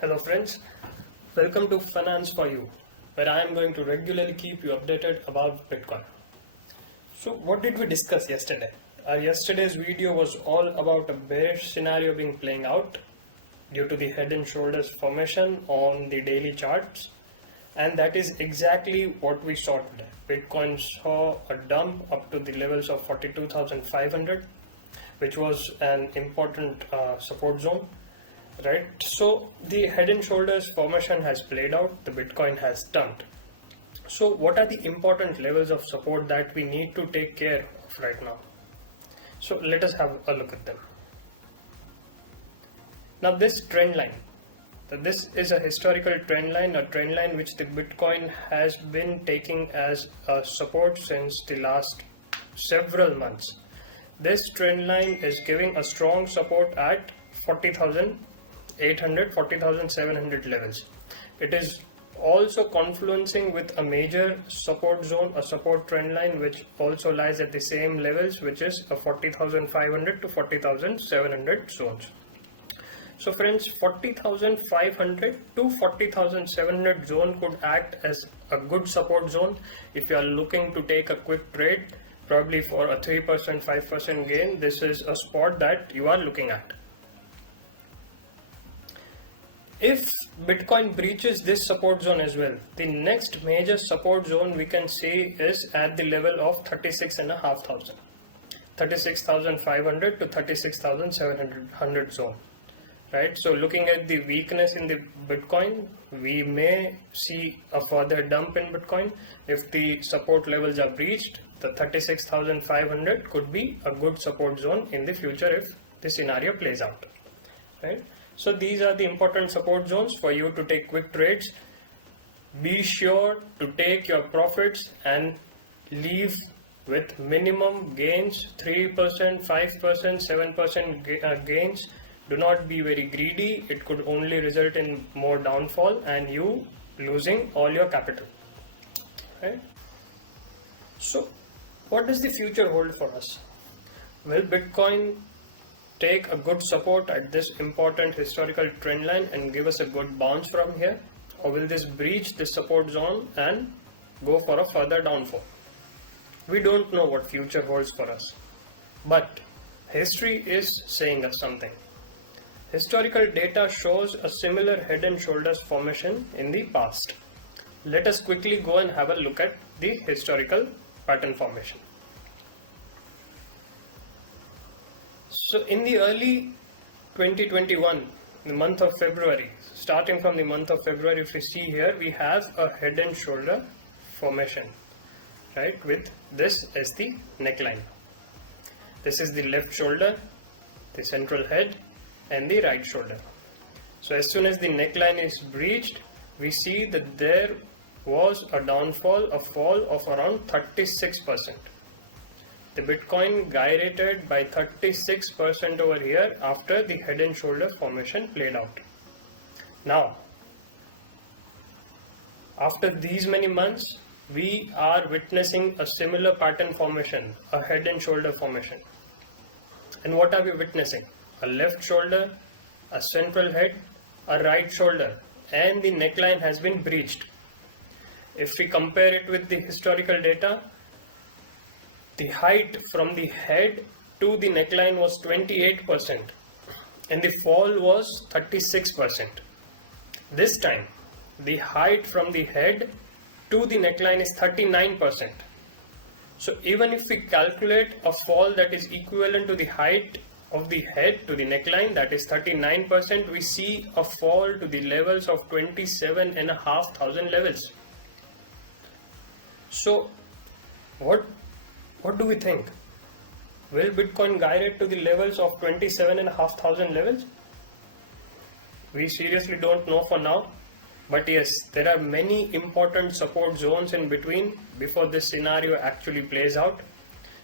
Hello friends, welcome to Finance for You, where I am going to regularly keep you updated about Bitcoin. So what did we discuss yesterday? Yesterday's video was all about a bearish scenario playing out due to the head and shoulders formation on the daily charts, and that is exactly what we saw today. Bitcoin saw a dump up to the levels of 42,500, which was an important support zone. Right, so the head and shoulders formation has played out, the Bitcoin has dumped. So what are the important levels of support that we need to take care of right now? So let us have a look at them. Now this trend line, this is a historical trend line, a trend line which the Bitcoin has been taking as a support since the last several months. This trend line is giving a strong support at 40,800, 40,700 levels. It is also confluencing with a major support zone, a support trend line which also lies at the same levels, which is a 40,500 to 40,700 zones. So friends, 40,500 to 40,700 zone could act as a good support zone if you are looking to take a quick trade, probably for a 3%, 5% gain. This is a spot that you are looking at. If Bitcoin breaches this support zone as well, the next major support zone we can see is at the level of 36,500, 36,500 to 36,700 zone. Right, so looking at the weakness in the Bitcoin, we may see a further dump in Bitcoin. If the support levels are breached, the 36,500 could be a good support zone in the future if the scenario plays out. Right. So these are the important support zones for you to take quick trades. Be sure to take your profits and leave with minimum gains, 3%, 5%, 7% gains. Do not be very greedy. It could only result in more downfall and you losing all your capital. Right? So what does the future hold for us? Will Bitcoin take a good support at this important historical trend line and give us a good bounce from here, or will this breach this support zone and go for a further downfall? We don't know what future holds for us, but history is saying us something. Historical data shows a similar head and shoulders formation in the past. Let us quickly go and have a look at the historical pattern formation. So in the early 2021, the month of February, starting from the month of February, if we see here, we have a head and shoulder formation, right, with this as the neckline. This is the left shoulder, the central head, and the right shoulder. So as soon as the neckline is breached, we see that there was a downfall, a fall of around 36%. The Bitcoin gyrated by 36% over here after the head and shoulder formation played out. Now, after these many months, we are witnessing a similar pattern formation, a head and shoulder formation. And what are we witnessing? A left shoulder, a central head, a right shoulder, and the neckline has been breached. If we compare it with the historical data, the height from the head to the neckline was 28% and the fall was 36%. This time, the height from the head to the neckline is 39%. So even if we calculate a fall that is equivalent to the height of the head to the neckline, that is 39%, we see a fall to the levels of 27,500 levels. So what do we think? Will Bitcoin gyrate to the levels of 27,500 levels? We seriously don't know for now. But yes, there are many important support zones in between before this scenario actually plays out.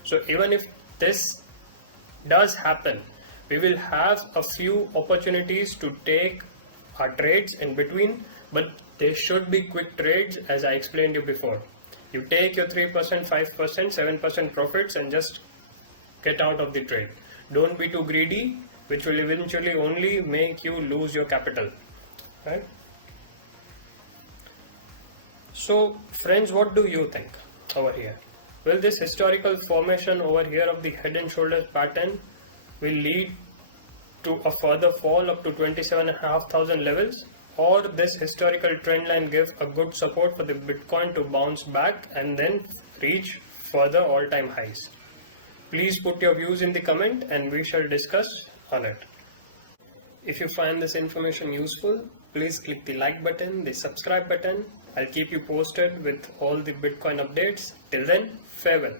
So even if this does happen, we will have a few opportunities to take our trades in between, but they should be quick trades as I explained you before. You take your 3%, 5%, 7% profits and just get out of the trade. Don't be too greedy, which will eventually only make you lose your capital. right? So friends, what do you think over here? Will this historical formation over here of the head and shoulders pattern will lead to a further fall up to 27,500 levels, or this historical trend line give a good support for the Bitcoin to bounce back and then reach further all-time highs? Please put your views in the comment and we shall discuss on it. If you find this information useful, please click the like button, the subscribe button. I'll keep you posted with all the Bitcoin updates. Till then, farewell.